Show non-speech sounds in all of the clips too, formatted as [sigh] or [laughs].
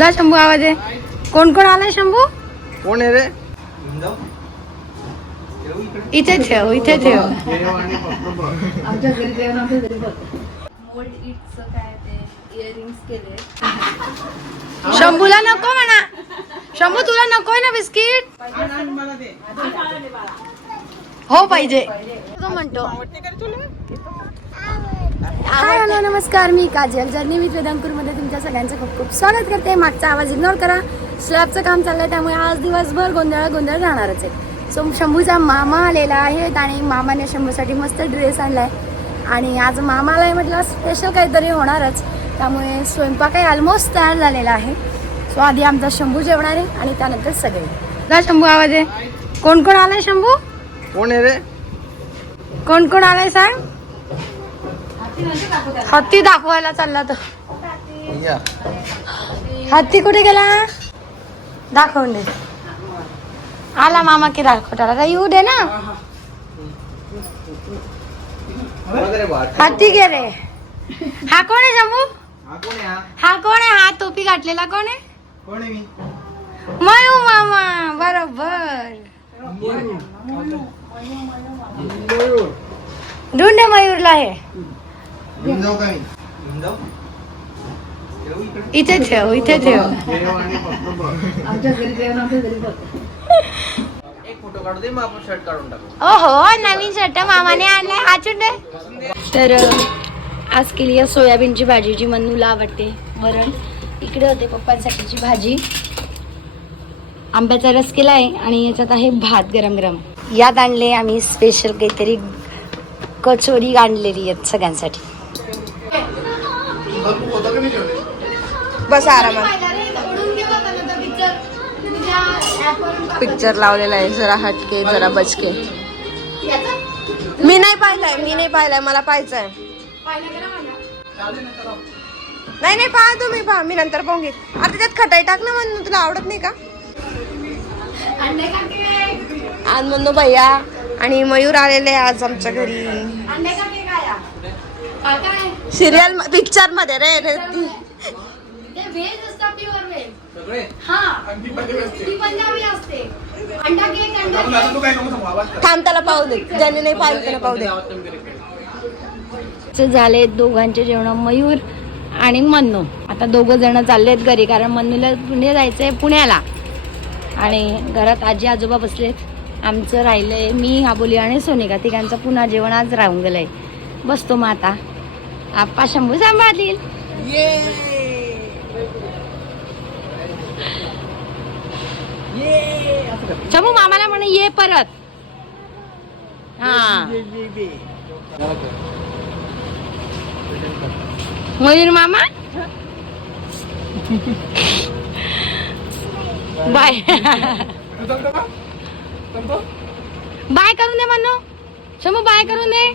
जा शंभू आवाज आहे कोण कोण आलाय शंभू कोण आहे रे इथे ठेव इथे ठेव आमच्या घरी जेवण आमच्या घरी बघ मोल्ड इटचं काय ते इयरिंग्स केले शंभूला नको म्हणा शंभू तुला नकोय ना बिस्किट हो पाहिजे तो म्हणतो हाय हॅलो नमस्कार. मी काजल जर्नी विथ वेदांपूरमध्ये तुमच्या सगळ्यांचं खूप खूप स्वागत करते. मागचा आवाज इग्नोर करा. स्लॅबचं काम चाललंय त्यामुळे आज दिवसभर गोंधळ गोंधळ राहणारच आहे. सो शंभूचा मामा आलेला आहे आणि मामाने शंभूसाठी मस्त ड्रेस आणलाय. आणि आज मामाला आहे म्हटलं स्पेशल काहीतरी होणारच. त्यामुळे स्वयंपाकही ऑलमोस्ट तयार झालेला आहे. सो आधी आमचा शंभू जेवणार आहे आणि त्यानंतर सगळे. जा शंभू आवाज आहे. कोण कोण आलाय शंभू? कोण आहे रे? कोण कोण आलाय सांग? हत्ती दाखवायला चालला तो या. हत्ती कुठे गेला? दाखवून दे. आला मामा की दाखवताला. येऊ दे ना. हत्ती गेले हा कोण आहे शंभू? हा कोण आहे हा? हा कोण आहे? हा टोपी घातलेला कोण आहे? कोण आहे मी? मयू मामा. बरोबर. ढुंडे मयूरला आहे. घेऊन जाऊ का मी घेऊन जाऊ ठेवू इकडे. इथे ठेव इथे ठेव. देव आणि फक्त बघ. आमच्या घरी जेवण आमच्या घरी बघ. एक फोटो काढू दे मग आपण शर्ट काढून टाकू. ओहो नवीन शर्ट मामाने आणलाय. आचून तर अ, आज केली आहे सोयाबीनची भाजी जी मन्नूला आवडते. वरण. इकडे होते पप्पांसाठीची भाजी. आंब्याचा रस केला आहे आणि याच्यात आहे भात गरम गरम. यात आणले आम्ही स्पेशल काहीतरी कचोरी आणलेली आहेत सगळ्यांसाठी. बस आरामात. पिक्चर लावलेला आहे जरा हटके जरा बचके. मी नाही पाहिलाय मी नाही पाहिलाय मला पाहायचंय. नाही नाही पहा तुम्ही पहा. मी नंतर पाहून घे आता त्यात खटाई टाक ना म्हणून तुला आवडत नाही का? आज म्हणतो भैया. आणि मयूर आलेले आज आमच्या घरी. सिरियल पिक्चरमध्ये रे रे ती सगळे थांब त्याला पाहू दे. ज्याने नाही पाहिलं त्याला पाहू दे. चे झाले दोघांचे जेवण मयूर आणि मन्नू. आता दोघं जण चाललेत घरी कारण मन्नूला पुणे जायचंय पुण्याला. आणि घरात आजी आजोबा बसलेत. आमचं राहिलंय मी आबोली आणि सोनिका. तिघांचं पुन्हा जेवण आज राहून गेलंय. बसतो मग आता. आप्पा शंभू सांभाळतील. शंभू मामाला म्हणे ये परत. हा. मयूर मामा? [laughs] बाय. बाय करून दे म्हणू शंभू बाय करून दे.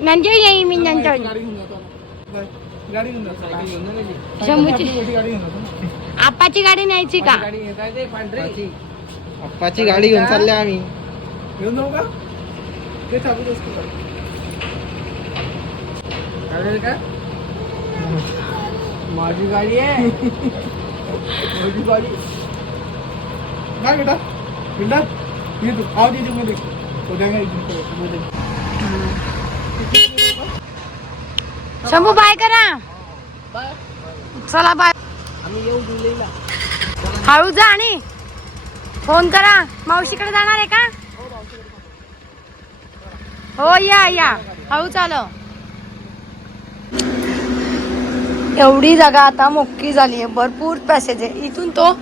नंतर येईन मी नंतर. शंभूची आपाची गाडी न्यायची का? पप्पाची गाडी घेऊन चालले आम्ही. घेऊन जाऊ का? ते चालूच असतो का? माझी गाडी आहे. माझी गाडी. काय बेटा. बेटा ये तू. आव दीदी मध्ये. उद्या मध्ये. शंभू बाय करा. चला बाय. हळू जा आणि फोन करा. मावशीकडे जाणार आहे का? हो या या. हळू चालव. एवढी जागा आता मोकळी झाली आहे. भरपूर पॅसेज आहे. इथून तो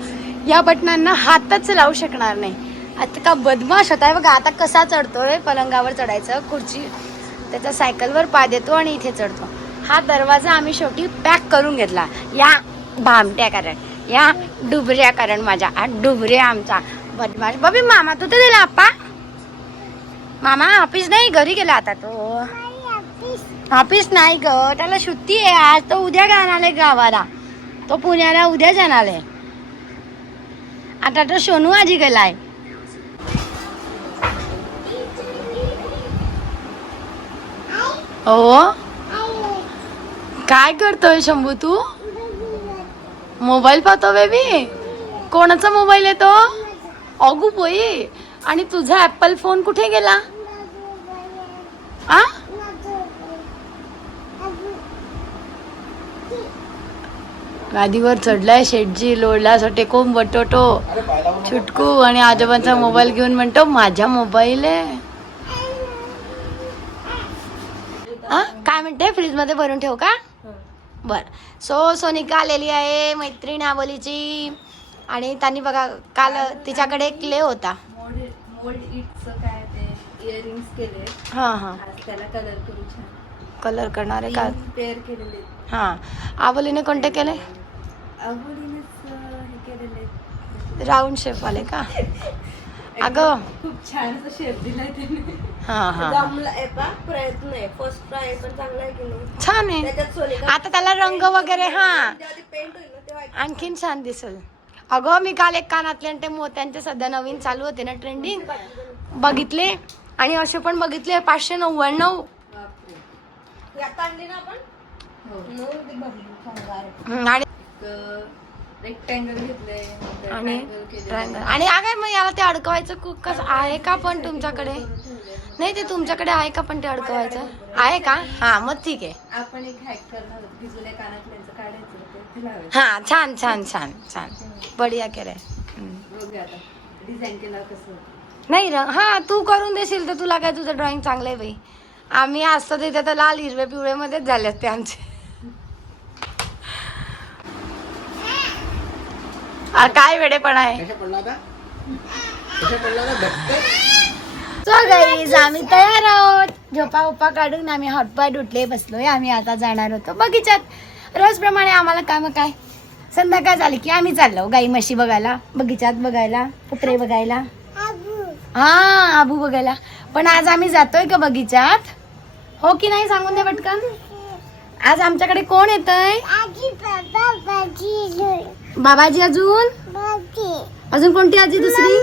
या बटनांना हातच लावू शकणार नाही. आता का बदमाश होता बघा आता कसा चढतोय पलंगावर चढायचं खुर्ची त्याचा सायकलवर पाय देतो आणि इथे चढतो. हा दरवाजा आम्ही शेवटी पॅक करून घेतला. या. भामट्या कारण या डुबऱ्या कारण माझ्या हा डुबऱ्या आमचा. बदमाश. बबी मामा तू तर दिला आप्पा. मामा ऑफिस नाही घरी गेला आता तो. ऑफिस नाही ग. त्याला सुट्टी आहे आज. तो उद्या जाणार आहे गावाला. तो पुण्याला उद्या जाणार आहे. आता तो सोनू आजी गेलाय हो? काय करतोय शंभू तू? मोबाईल पाहतो बेबी कोणाचा मोबाईल आहे तो? अगू बोई. आणि तुझा ऍपल फोन कुठे गेला? आ? गादीवर चढलाय शेटजी लोळल्यासाठी कोंब बटोटो. छुटकू आणि आजोबांचा मोबाईल घेऊन म्हणतो माझा मोबाईल आहे. काय म्हणते? फ्रीजमध्ये भरून ठेव का? बर. सो सोनिका आलेली आहे मैत्रीण आबोलीची. आणि त्यांनी बघा काल तिच्याकडे एक क्ले होता. हा हा. कलर करणारे का पेअर केलेले. हा. आबोलीने कोणते केले? हे राऊंड शेप वाले का? [laughs] अगं. खूप छान शेप दिलाय त्याने. हा हा जमला आहे पा प्रयत्न आहे. फर्स्ट ट्राय पण चांगला आहे की नाही? छान आहे. सोनिका आता त्याला रंग वगैरे हा. जेव्हा ते पेंट होईल ना तेव्हा आणखीन छान. दिसेल. अगं मी काल एक कानातले आणि ते मोत्यांचे सध्या नवीन चालू होते ना ट्रेंडिंग बघितले. आणि असे पण बघितले पाचशे नव्याण्णव. बापरे. आता आणली ना आपण? हो. ते आणि रेक्टँगल आणि. आणि अगं मग याला ते अडकवायचं कसं आहे का पण तुमच्याकडे? नाही ते तुमच्याकडे आहे का पण ते अडकवायचं? आहे का? हा मग ठीक आहे. आपण एक हॅक करणार आहोत भिजवल्या कानातल्यांचं काढायचं ते- ते लावायचं. हा छान छान छान छान. बढिया केलंय. हम्म. बघूया आता. डिझाईन केला कसं होतं. नाही रंग हा तू करून देशील तर तुला काय तुझं ड्रॉइंग चांगलं आहे बाई. आम्ही असतो तिथे तर लाल हिरवे पिवळे मध्येच झाले असते आमचे. आ, काय वेडेपण आहे. कशा पडला आता कशा पडला आता धक्के? सो गाईज आम्ही तयार आहोत. झोपा ओपा काढून आम्ही हॉटपॉट उठले बसलोय. आम्ही आता जाणार होतो. बगीच्यात. रोजप्रमाणे आम्हाला काम काय? संध्याकाळ झाली की आम्ही चाललो. गाई म्हशी बघायला. बगीच्यात बघायला. कुत्रे बघायला. हा आबू बघायला. पण आज आम्ही जातोय का बगीच्यात? हो की नाही? सांगून दे पटकन. आज आमच्याकडे कोण येतय? बाबाजी अजून? अजून कोणती आजी दुसरी?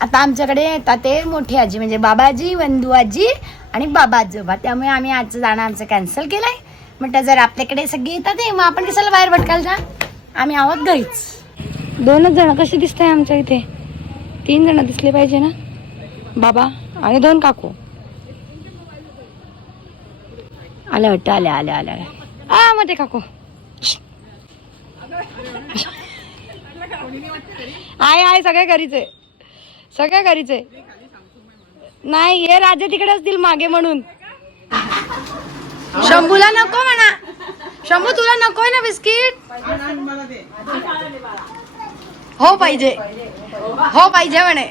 आता आमच्याकडे येतात ते मोठी आजी म्हणजे बाबाजी वंदू आजी आणि बाबा आजोबा. त्यामुळे आम्ही आज जाणं आमचं कॅन्सल केलंय. म्हटलं जर आपल्याकडे सगळे येतात मग आपण कशाला बाहेर भटकायला जा? आम्ही आहोत घरीच. दोनच जण कसे दिसत आहे आमच्या इथे? तीन जण दिसले पाहिजे ना? बाबा आणि दोन काकू. आल्या वाटतं आल्या आल्या आल्या. आल्या आ मध्ये काकू. आहे आहे सगळ्या घरीच आहे. सगळ्या घरीच आहे. नाही हे राजे तिकडे असतील मागे म्हणून. शंभूला नको म्हणा. शंभू तुला नकोय ना बिस्किट? हो पाहिजे. हो पाहिजे म्हणे.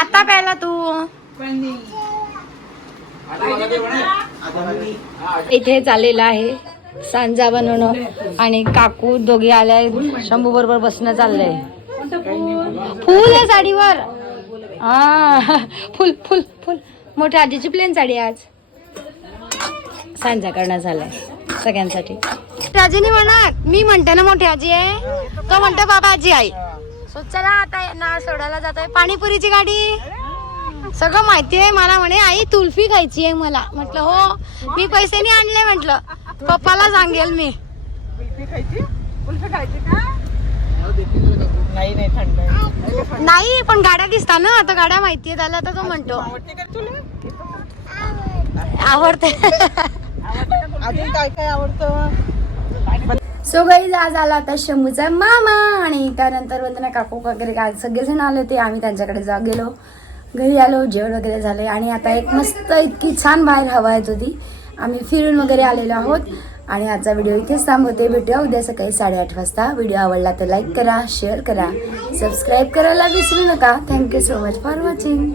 आता प्यायला तू. इथे चाललेलं आहे सांजा बनवणं. आणि काकू दोघे आल्या शंभू बरोबर बसणं चाललंय. फुल आहे साडीवर. हा. फुल फुल फुल. मोठ्या आजीची प्लेन साडी आहे आज. सांजा करणं झालंय सगळ्यांसाठी. राजीनी म्हणत मी म्हणते ना मोठी आजी आहे. तो म्हणतो बाबा आजी आई. सो चला आता ना सोडायला जातोय. पाणीपुरीची गाडी. सगळं माहिती आहे मला म्हणे आई तुल्फी खायची आहे मला. म्हटलं हो. मी पैसे नाही आणले म्हटलं. पप्पाला सांगेल मी. नाही नाही थंड आहे. नाही पण गाड्या दिसता ना आता गाड्या माहिती आहे त्याला तर तो म्हणतो. आवडते अजून काय काय आवडतं? सो गाईज आज आला आता शंभूचा मामा आणि त्यानंतर वंदना काकू वगैरे काय सगळेजण आले होते आम्ही त्यांच्याकडे जा गेलो. घरी आलो जेवण वगैरे झाले आणि आता एक मस्त इतकी छान बाहेर हवा येत होती. आम्ही फिरून वगैरे आलेलो आहोत आणि आजचा व्हिडिओ इथेच थांबवते. भेटूया उद्या सकाळी साडेआठ वाजता. व्हिडिओ आवडला तर लाईक करा शेअर करा सबस्क्राईब करायला विसरू नका. Thank you so much for watching